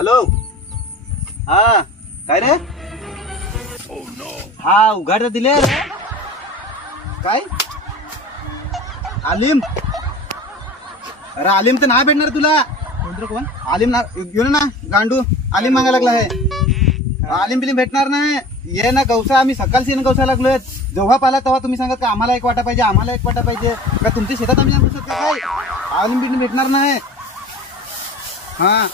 hello हा काय रे हा उघाड दिले काय आलिम अरे आलिम तर नाही भेटणार तुला कोण आलिम ना घेऊन ना गांडू आलिम मागायला लागला आहे आलिम बिलिम भेटणार नाही ये ना गवसा आम्ही सकाळची ना गवसा लागलोय जेव्हा पाहिला तेव्हा तुम्ही सांगत का आम्हाला एक वाटा पाहिजे आम्हाला एक वाटा पाहिजे का तुमच्या शेतात आम्ही नाही बसत काय आलिम बिलिम भेटणार नाही हा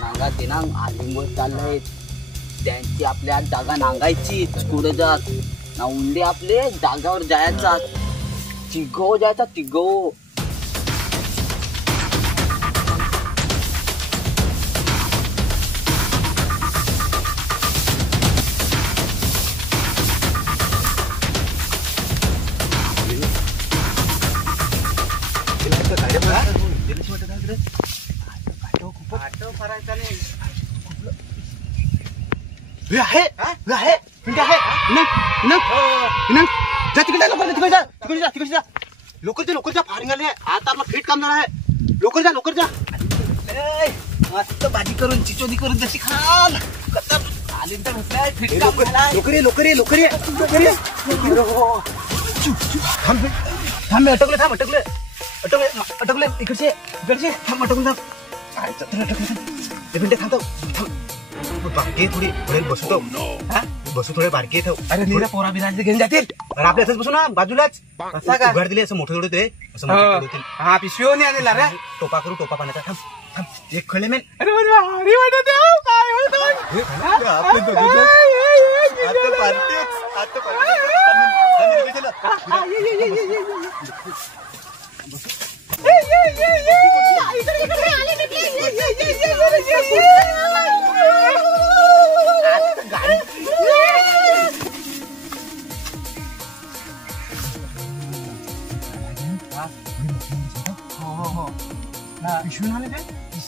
नांगा ते ना आलिमवर चाललंय त्यांची आपल्या जागा नांगायची पुढे जात ना उंडे आपले जागावर जायचा तिघो जायचा तिघो लोकर जा फारिंग आले आता आपला फिट काम झाला आहे लोकर जा मस्त भाजी करून चिचोदी करून जशी खाल आली तर लोकर थांब अटकले इकडचे थांब अटकले थांबतो बारके थोडी बसू थोडे बारके अरे पोरा बिना घेऊन जातील अरे आपल्या बसू ना बाजूलाच उघाड दिले असं मोठं थोडं ते असं हा पिशवी आलेला रे टोपा करू टोपा पाण्याचा थांब एक खळे मेन अरे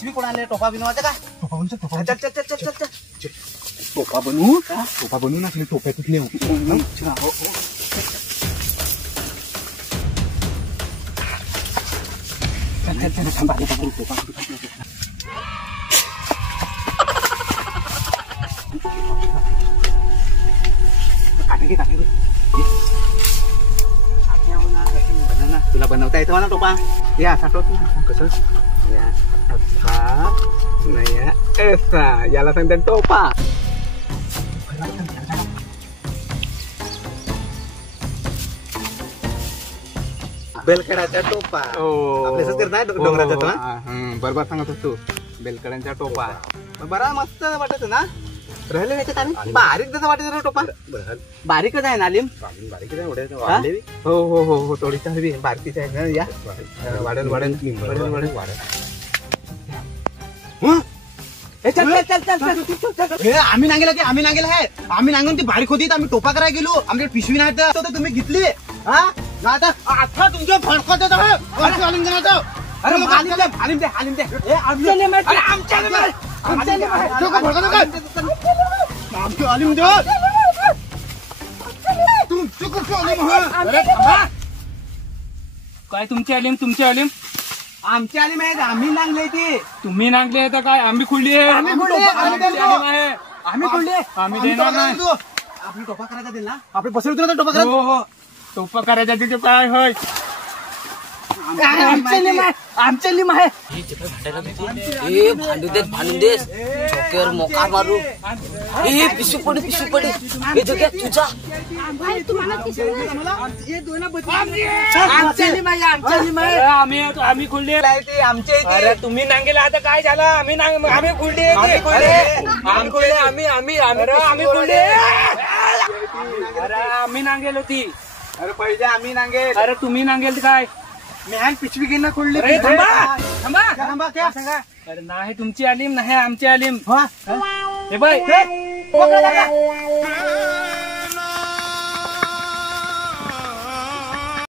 पिशवी कोण आले टोपा बनवायचा का टोपा बनवू ना टोप्या तुटले तुला बनवता येतं ना टोपा या साठवत ना कसं नाही याला सांगतात टोपा बेलकडाचा टोपा बरोबर सांगत तू बेलकड्यांचा टोपा बरा मस्त वाटत ना राहिले त्याच्यात आणि बारीक जसं वाटत ना टोपा बारीकच आहे ना आलिम बारीक हो थोडीच हवी बारकीच आहे ना या वाढेल आम्ही नांगेला आहे आम्ही नांगून ती बारीक होती आम्ही टोपा करायला गेलो आमच्या पिशवी नाही तर तुम्ही घेतली हा आता तुमच्या फडकत काय तुमची आलीम आमची आलीम आहेत आम्ही नांगले ती तुम्ही नांगले तर काय आम्ही खुल्ली आहे आम्ही देणार नाही आपली टोपा करायचा दिल ना आपली बसवतो ना टोपा करायचा हो टोपा करायचा तिथे काय होय आमच्या लिम आहे भांडू देस चोक्यावर मोकार मारू पिशू पडी हे जग्यात तुझा आम्ही खुल्ली आमच्या तुम्ही नांगेला आता काय झालं आम्ही खुल्ली आम्ही नांगेल होती अरे पहिले आम्ही नांगेल अरे तुम्ही नांगेल काय मी पिशवी घेणं खोडली थांबा अरे नाही तुमची आलीम नाही आमची आलीम हे बाय